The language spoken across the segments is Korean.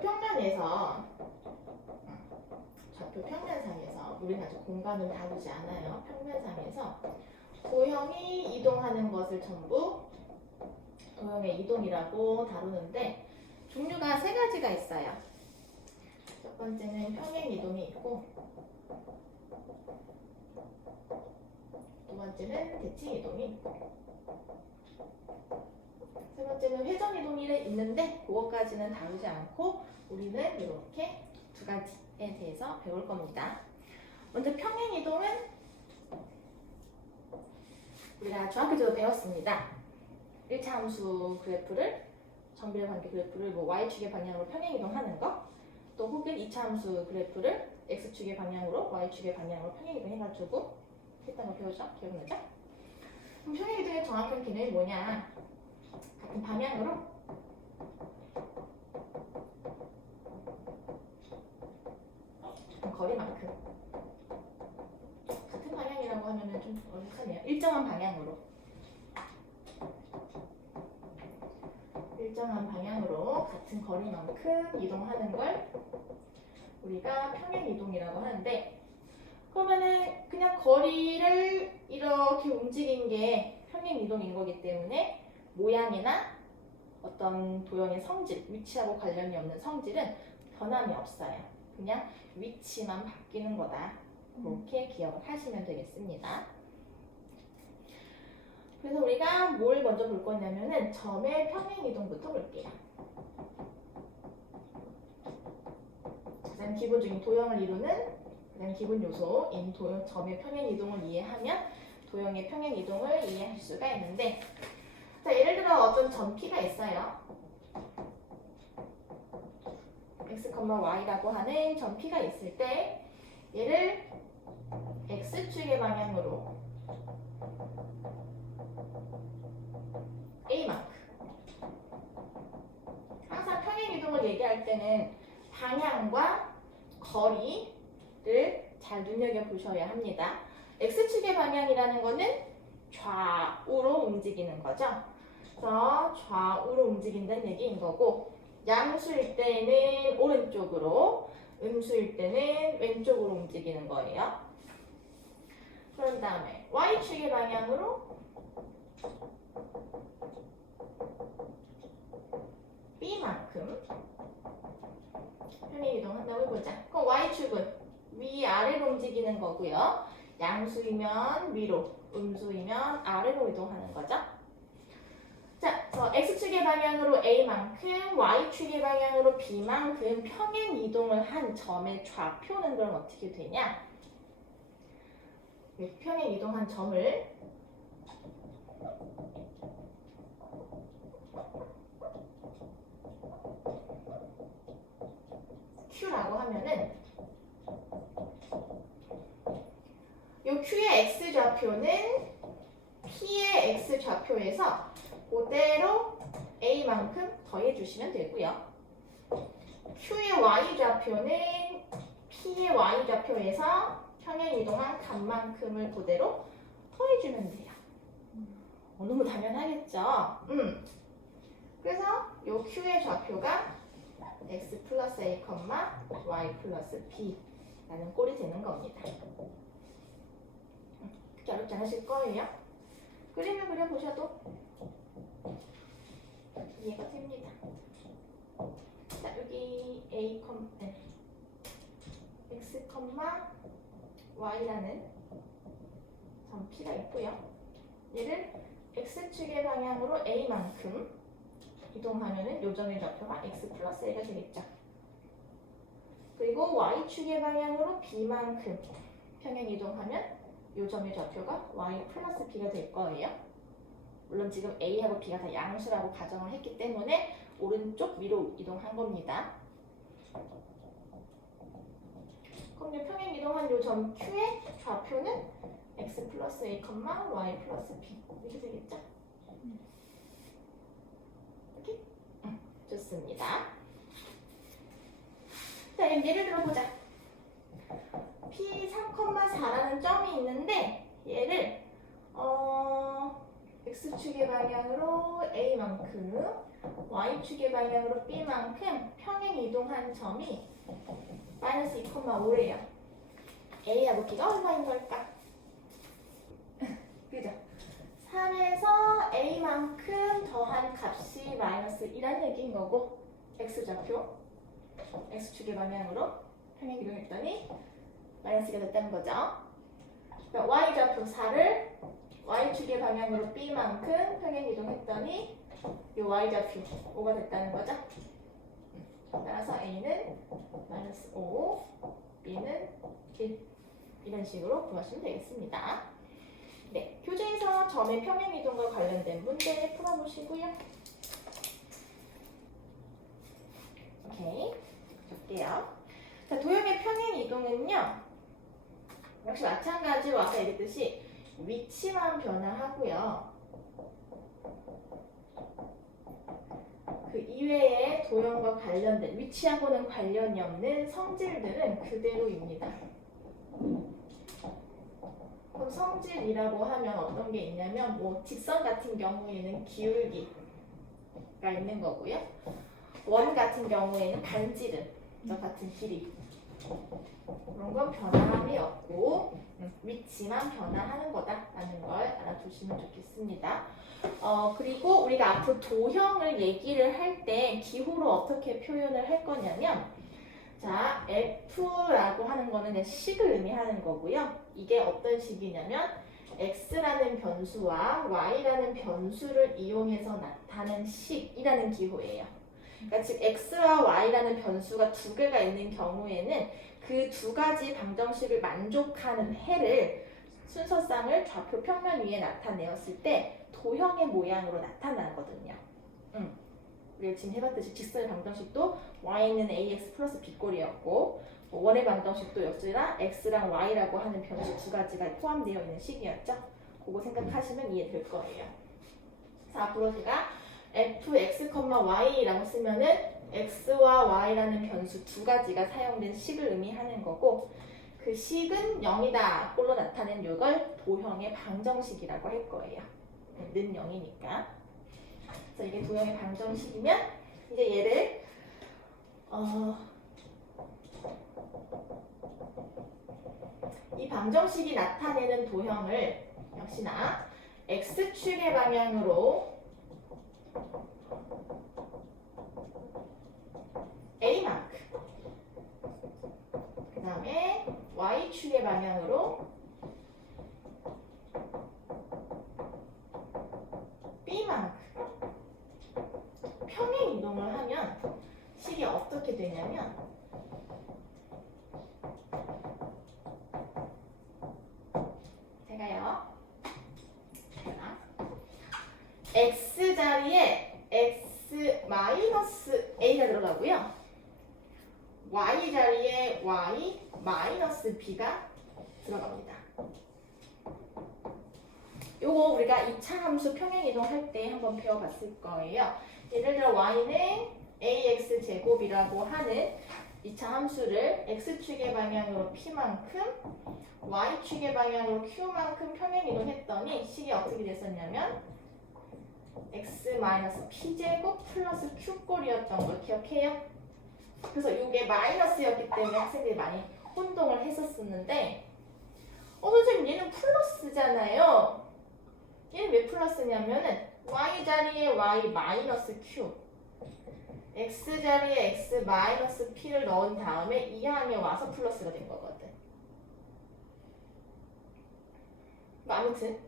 평면에서 좌표 평면상에서 우리는 아직 공간을 다루지 않아요. 평면상에서 도형이 이동하는 것을 전부 도형의 이동이라고 다루는데 종류가 세 가지가 있어요. 첫 번째는 평행 이동이 있고 두 번째는 대칭 이동이 있고 세 번째는 회전 이동이 있는데 그것까지는 다루지 않고 우리는 이렇게 두 가지에 대해서 배울 겁니다. 먼저 평행 이동은 우리가 중학교 때도 배웠습니다. 1차 함수 그래프를 정비례 관계 그래프를 뭐 y축의 방향으로 평행 이동하는 거, 또 혹은 2차 함수 그래프를 x축의 방향으로 y축의 방향으로 평행 이동해가지고 했던 거 배우죠? 기억나죠? 그럼 평행 이동의 정확한 기능이 뭐냐? 같은 방향으로 거리만큼 같은 방향이라고 하면은 좀 어색하네요. 일정한 방향으로 같은 거리만큼 이동하는 걸 우리가 평행 이동이라고 하는데, 그러면은 그냥 거리를 이렇게 움직인 게 평행 이동인 거기 때문에 모양이나 어떤 도형의 성질, 위치하고 관련이 없는 성질은 변함이 없어요. 그냥 위치만 바뀌는 거다. 그렇게 기억을 하시면 되겠습니다. 그래서 우리가 뭘 먼저 볼 거냐면은 점의 평행 이동부터 볼게요. 가장 기본적인 도형을 이루는 가장 기본 요소인 점의 평행 이동을 이해하면 도형의 평행 이동을 이해할 수가 있는데, 자, 예를 들어 어떤 점 P가 있어요. x, y라고 하는 점 P가 있을 때 얘를 x축의 방향으로 A만큼, 항상 평행 이동을 얘기할 때는 방향과 거리를 잘 눈여겨보셔야 합니다. x축의 방향이라는 거는 좌우로 움직이는 거죠. 그래서 좌우로 움직인다는 얘기인 거고, 양수일 때는 오른쪽으로, 음수일 때는 왼쪽으로 움직이는 거예요. 그런 다음에 y축의 방향으로 B만큼 평행 이동한다고 해보자. 그럼 y축은 위아래로 움직이는 거고요. 양수이면 위로, 음수이면 아래로 이동하는 거죠. 자, 그래서 x축의 방향으로 A만큼, y축의 방향으로 B만큼 평행 이동을 한 점의 좌표는 그럼 어떻게 되냐? 평행 이동한 점을 Q라고 하면은 요 Q의 x 좌표는 P의 x 좌표에서 그대로 A만큼 더해주시면 되고요. Q의 y 좌표는 P의 y 좌표에서 평행 이동한 값만큼을 그대로 더해주면 돼요. 너무 당연하겠죠? 그래서 요 Q의 좌표가 x 플러스 a, y 플러스 b 라는 꼴이 되는 겁니다. 그렇게 어렵지 않으실 거예요. 그림을 그려보셔도 이해가 됩니다. 자, 여기 a, x, y라는 점 P가 있고요. 얘를 x축의 방향으로 a만큼 이동하면은 요 점의 좌표가 x 플러스 a가 되겠죠. 그리고 y축의 방향으로 b만큼 평행 이동하면 요 점의 좌표가 y 플러스 b가 될 거예요. 물론 지금 a하고 b가 다 양수라고 가정을 했기 때문에 오른쪽 위로 이동한 겁니다. 그럼 요 평행 이동한 요 점 Q의 좌표는 x 플러스 a, y 플러스 b 이렇게 되겠죠? 이렇게? 좋습니다. 자, 예를 들어보자. P3,4라는 점이 있는데 얘를 x축의 x축의 방향으로 a만큼 y축의 방향으로 b만큼 평행 이동한 점이 마이너스 2,5예요. a하고 b가 얼마인 걸까? 그죠? 3에서 a만큼 더한 값이 마이너스 2라는 얘기인 거고 x좌표 x축의 방향으로 평행 이동했더니 마이너스 2가 됐다는 거죠. 그러니까 y좌표 4를 y축의 방향으로 b만큼 평행 이동했더니 이 y좌표 5가 됐다는 거죠. 따라서 a는 마이너스 5, b는 1 이런 식으로 구하시면 되겠습니다. 네, 교재에서 점의 평행 이동과 관련된 문제 풀어보시고요. 오케이, 볼게요. 자, 도형의 평행 이동은요, 역시 마찬가지로 아까 얘기했듯이 위치만 변화하고요. 그 이외에 도형과 관련된 위치하고는 관련이 없는 성질들은 그대로입니다. 그럼 성질이라고 하면 어떤 게 있냐면 뭐 직선 같은 경우에는 기울기가 있는 거고요. 원 같은 경우에는 반지름 같은 길이 그런 건 변함이 없고 위치만 변화하는 거다라는 걸 알아두시면 좋겠습니다. 그리고 우리가 앞으로 도형을 얘기를 할 때 기호로 어떻게 표현을 할 거냐면 자, F라고 하는 거는 그냥 식을 의미하는 거고요. 이게 어떤 식이냐면 X라는 변수와 Y라는 변수를 이용해서 나타낸 식이라는 기호예요. 그러니까 즉 X와 Y라는 변수가 두 개가 있는 경우에는 그 두 가지 방정식을 만족하는 해를 순서상을 좌표 평면 위에 나타내었을 때 도형의 모양으로 나타나거든요. 우리가 지금 해봤듯이 직선의 방정식도 y는 ax 플러스 b꼴이었고 원의 방정식도 역시나 x랑 y라고 하는 변수 두 가지가 포함되어 있는 식이었죠. 그거 생각하시면 이해될 거예요. 자, 앞으로 제가 fx, y라고 쓰면은 x와 y라는 변수 두 가지가 사용된 식을 의미하는 거고 그 식은 0이다 꼴로 나타낸 이걸 도형의 방정식이라고 할 거예요. 는 0이니까. 그래서 이게 도형의 방정식이면 이제 얘를 이 방정식이 나타내는 도형을 역시나 x축의 방향으로 a만큼 그 다음에 y축의 방향으로 b만큼 평행 이동을 하면 식이 어떻게 되냐면 제가요 x 자리에 x 마이너스 a가 들어가고요 y 자리에 y 마이너스 b가 들어갑니다. 요거 우리가 2차 함수 평행 이동할 때 한번 배워봤을 거예요. 예를 들어 y는 ax 제곱이라고 하는 2차 함수를 x축의 방향으로 p만큼 y축의 방향으로 q만큼 평행 이동했더니 식이 어떻게 됐었냐면 x-p제곱 플러스 q꼴이었던 걸 기억해요? 그래서 이게 마이너스였기 때문에 학생들이 많이 혼동을 했었는데 선생님 얘는 플러스잖아요. 얘는 왜 플러스냐면은 y 자리에 y 마이너스 q x 자리에 x 마이너스 p를 넣은 다음에 이 항에 와서 플러스가 된 거거든. 아무튼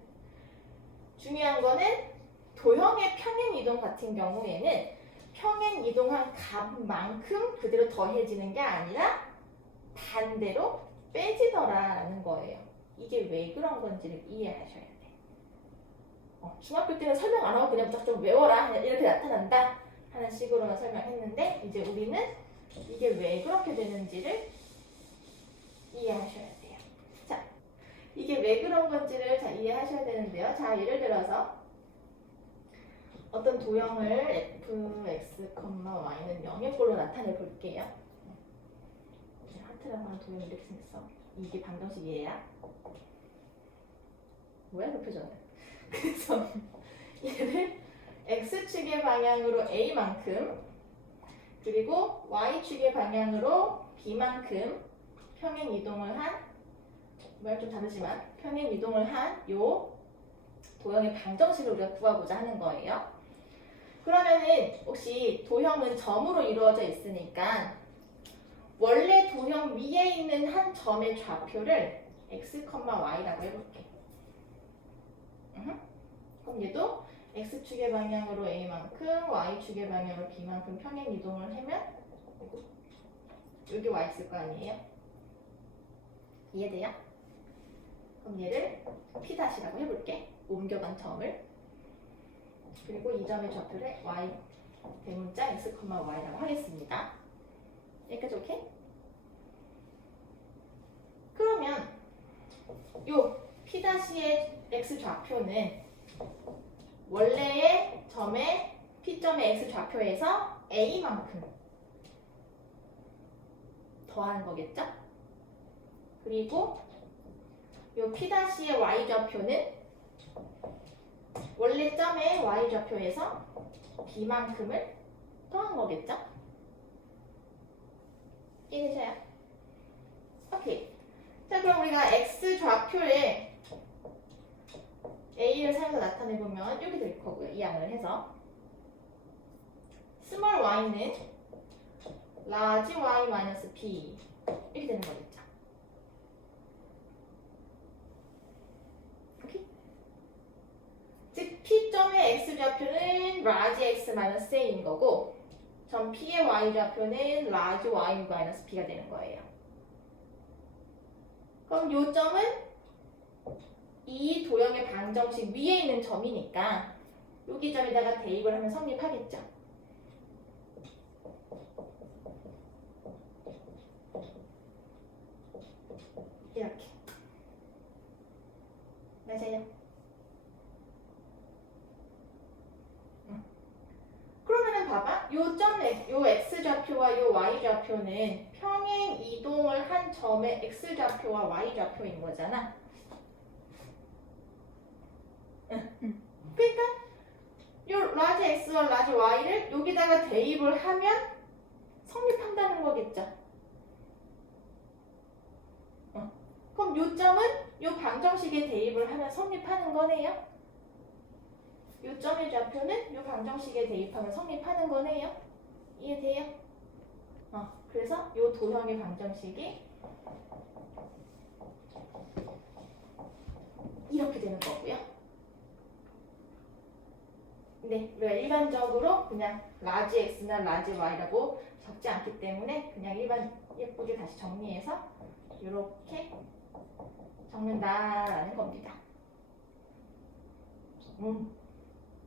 중요한 거는 도형의 평행 이동 같은 경우에는 평행 이동한 값만큼 그대로 더해지는 게 아니라 반대로 빼지더라라는 거예요. 이게 왜 그런 건지를 이해하셔야 돼. 중학교 때는 설명 안 하고 그냥 무작정 외워라 이렇게 나타난다 하는 식으로만 설명했는데 이제 우리는 이게 왜 그렇게 되는지를 이해하셔야 돼요. 자, 이게 왜 그런 건지를 자, 이해하셔야 되는데요. 자, 예를 들어서 어떤 도형을 fx, y는 0의 꼴로 나타내 볼게요. 하트라고 하는 도형이 이렇게 생겼어. 이게 방정식 얘야. 뭐야 그 표정은? 그래서 얘를 x축의 방향으로 a만큼 그리고 y축의 방향으로 b만큼 평행 이동을 한 모양 좀 다르지만 평행 이동을 한 요 도형의 방정식을 우리가 구하고자 하는 거예요. 그러면은 혹시 도형은 점으로 이루어져 있으니까 원래 도형 위에 있는 한 점의 좌표를 x, y라고 해볼게. 그럼 얘도 x축의 방향으로 a만큼 y축의 방향으로 b만큼 평행 이동을 하면 여기 와 있을 거 아니에요? 이해돼요? 그럼 얘를 P'라고 해볼게. 옮겨간 점을. 그리고 이 점의 좌표를 y 대문자 x, y라고 하겠습니다. 여기까지 오케이? 그러면 요 P'의 x 좌표는 원래의 점의 P점의 x 좌표에서 a만큼 더하는 거겠죠? 그리고 요 P'의 y 좌표는 원래 점의 y 좌표에서 b만큼을 더한 거겠죠? 이해되셔요? 오케이. 자, 그럼 우리가 x 좌표에 a를 사용해서 나타내보면 이렇게 될 거고요. 이항을 해서 small y는 large y 마이너스 b 이렇게 되는 거겠죠. 오케이? 즉 P점의 x좌표는 large x 마이너스 a인 거고 점 P의 y좌표는 large y 마이너스 b가 되는 거예요. 그럼 요 점은 이 도형의 방정식 위에 있는 점이니까 여기 점에다가 대입을 하면 성립하겠죠. 이렇게. 맞아요. 그러면은 봐봐. 요 x좌표와 요 y좌표는 평행 이동을 한 점의 x좌표와 y좌표인 거잖아. 그러니까 요 라지 x와 라지 y를 여기다가 대입을 하면 성립한다는 거겠죠. 그럼 요 점은 요 방정식에 대입을 하면 성립하는 거네요. 요 점의 좌표는 요 방정식에 대입하면 성립하는 거네요. 이해돼요? 그래서 요 도형의 방정식이 이렇게 되는 거고요. 네, 우리가 일반적으로 그냥 라지 x나 라지 y라고 적지 않기 때문에 그냥 일반 예쁘게 다시 정리해서 이렇게 적는다라는 겁니다.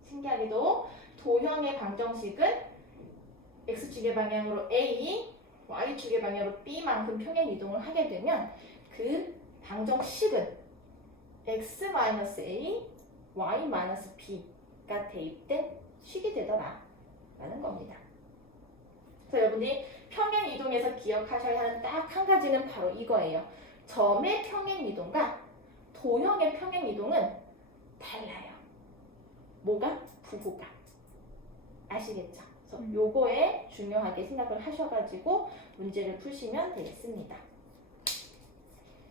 신기하게도 도형의 방정식은 x축의 방향으로 a, y축의 방향으로 b만큼 평행 이동을 하게 되면 그 방정식은 x-a, y-b가 대입된 식이 되더라 라는 겁니다. 그래서 여러분들이 평행 이동에서 기억하셔야 하는 딱 한 가지는 바로 이거예요. 점의 평행 이동과 도형의 평행 이동은 달라요. 뭐가? 부호가. 아시겠죠? 그래서 요거에 중요하게 생각을 하셔가지고 문제를 푸시면 되겠습니다.